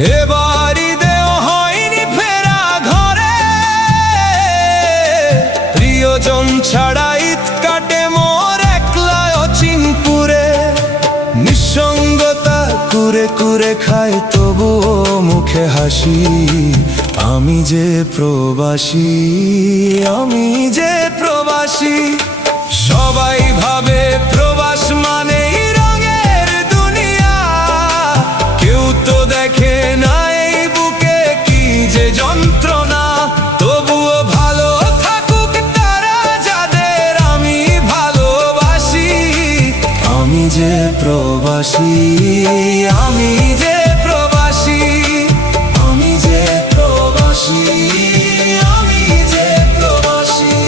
এবার ঈদেও হয়নি ফেরা ঘরে, প্রিয়জন ছাড়া ঈদ কাটে মোর একলা অচিনপুরে। নিঃসঙ্গতা কুরে কুরে খায় তবুও মুখে হাসি, আমি যে প্রবাসী, আমি যে প্রবাসী। সবাই ভাবে প্রবাস মানেই রঙের দুনিয়া, কেউ তো দেখে না এই বুকে কি যে যন্ত্রণা। তবুও ভালো থাকুক তারা যাদের আমি ভালোবাসি, আমি যে প্রবাসী, আমি যে প্রবাসী, আমি যে প্রবাসী, আমি যে প্রবাসী।